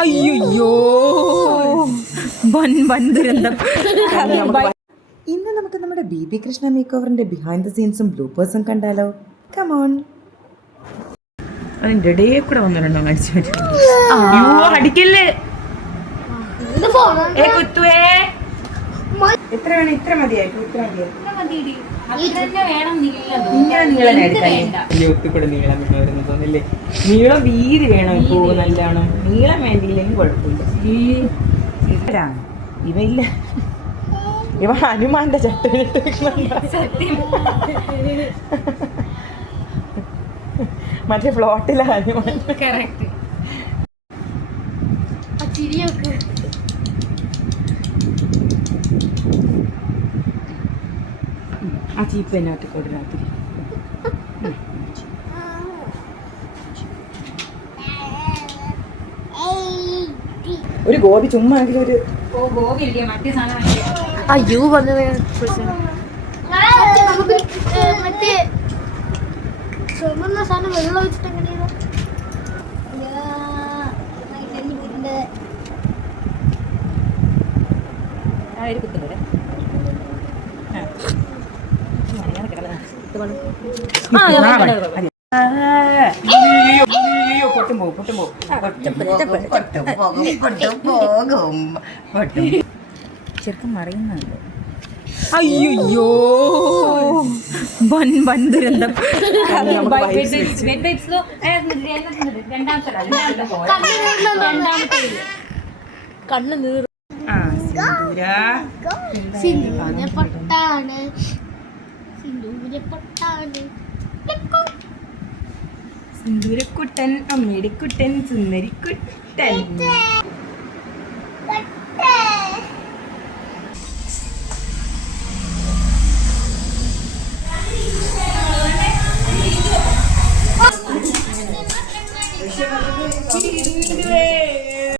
അയ്യോ വൻ ദുരന്തം. ഇന്ന് നമുക്ക് നമ്മുടെ ബേബി കൃഷ്ണ മേക്ക് ഓവറിന്റെ ബിഹൈൻഡ് ദ സീൻസും ബ്ലൂപ്പേഴ്സും കണ്ടാലോ? കമോൺ. അതിന്റെ ഇടയിൽ കൂടെ വന്നിട്ടുണ്ടോ അടിച്ചു പറ്റും? അടിക്കല്ലേ എത്ര വേണം? ഇത്ര മതിയായിട്ടു? ഇത്ര ഒത്തുകൂടെ നീളം വരുന്ന തോന്നില്ലേ? നീളം വീതി വേണം. ഇപ്പോ നല്ലോണം നീളം വേണ്ടിയില്ലെങ്കിൽ കുഴപ്പമില്ല. ഇവ ഇല്ല, ഇവ ഹനുമാന്റെ ചട്ടനിട്ട് മറ്റേ ഫ്ലോട്ടിലെ ഹനുമാൻ. ആ ചീപ്പ് തന്നെ ഒറ്റക്കോട് രാത്രി. ഒരു ഗോപി ചുമ്മാ ഒരു ഗോപി ഇല്ലേ മറ്റേ സാധനം. അയ്യോ വന്നത് മറ്റേ ചുമന്ന സാധനം വെള്ളം ഒഴിച്ചിട്ട് എങ്ങനെയാ കുത്തുന്നത്? ചെറുക്കം മറിയുന്നുണ്ട്. അയ്യോ വൻ ദുരന്തം. കണ്ണ് നീർ. പൊട്ടാണ് സിന്ദൂരക്കുട്ടൻ, അമ്മയുടെ കുട്ടൻ, സുന്ദരിക്കുട്ടൻ.